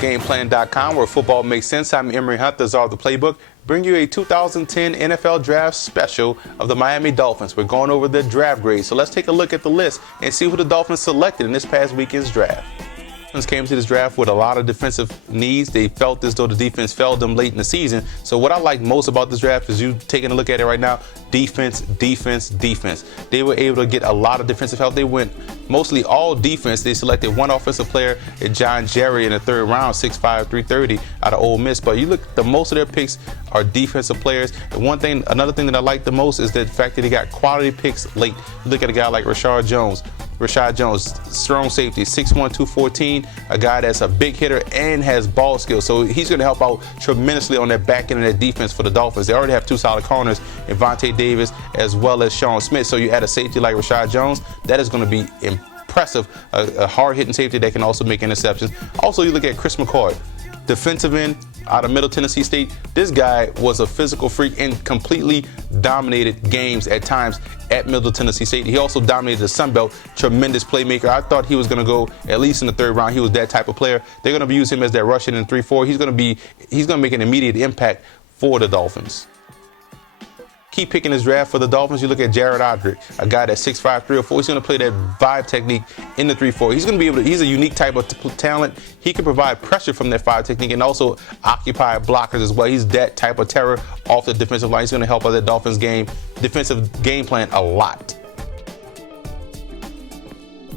Gameplan.com, where football makes sense. I'm Emory Hunt, the Czar of the Playbook, bring you a 2010 NFL Draft special of the Miami Dolphins. We're going over the draft grades, so let's take a look at the list and see who the Dolphins selected in this past weekend's draft. Dolphins came to this draft with a lot of defensive needs. They felt as though the defense failed them late in the season. So what I like most about this draft is you taking a look at it right now, defense, defense, defense. They were able to get a lot of defensive help. They went mostly all defense. They selected one offensive player, John Jerry, in the third round, 6'5", 330 out of Ole Miss. But you look, the most of their picks are defensive players. And another thing that I like the most is the fact that they got quality picks late. You look at a guy like Rashad Jones, strong safety, 6'1", 214, a guy that's a big hitter and has ball skills. So he's going to help out tremendously on that back end of that defense for the Dolphins. They already have two solid corners in Vontae Davis as well as Sean Smith. So you add a safety like Rashad Jones, that is going to be impressive. A hard-hitting safety that can also make interceptions. Also, you look at Chris McCoy, defensive end out of Middle Tennessee State. This guy was a physical freak and completely dominated games at times at Middle Tennessee State. He also dominated the Sun Belt. Tremendous playmaker. I thought he was going to go at least in the third round. He was that type of player. They're going to use him as that rushing in 3-4. He's going to make an immediate impact for the Dolphins. Keep picking his draft for the Dolphins. You look at Jared Odrick, a guy that's 6'5", 304. He's going to play that vibe technique in the 3-4. He's going to be able to, he's a unique type of talent. He can provide pressure from that 5 technique and also occupy blockers as well. He's that type of terror off the defensive line. He's going to help out the Dolphins defensive game plan a lot.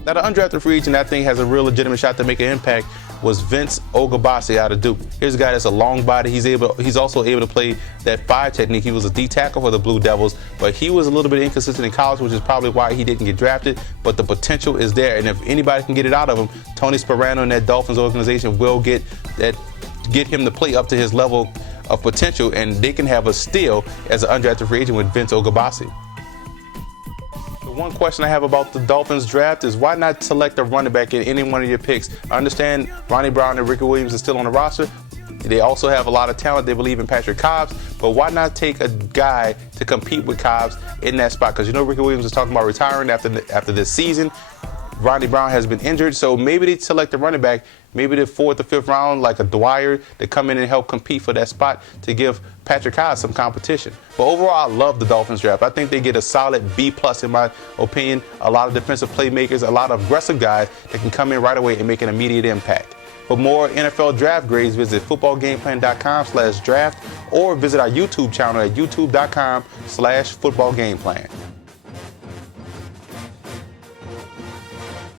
Now, the undrafted free agent I think has a real legitimate shot to make an impact was Vince Ogabasi out of Duke. Here's a guy that's a long body. He's also able to play that 5 technique. He was a D tackle for the Blue Devils, but he was a little bit inconsistent in college, which is probably why he didn't get drafted. But the potential is there, and if anybody can get it out of him, Tony Sparano and that Dolphins organization will get him to play up to his level of potential, and they can have a steal as an undrafted free agent with Vince Ogabasi. One question I have about the Dolphins draft is why not select a running back in any one of your picks? I understand Ronnie Brown and Ricky Williams are still on the roster. They also have a lot of talent. They believe in Patrick Cobbs, but why not take a guy to compete with Cobbs in that spot? Because you know Ricky Williams is talking about retiring after this season. Ronnie Brown has been injured, so maybe they select a running back, maybe the 4th or 5th round, like a Dwyer, to come in and help compete for that spot to give Patrick Cobbs some competition. But overall, I love the Dolphins draft. I think they get a solid B+ in my opinion. A lot of defensive playmakers, a lot of aggressive guys that can come in right away and make an immediate impact. For more NFL draft grades, visit footballgameplan.com/draft or visit our YouTube channel at youtube.com/footballgameplan.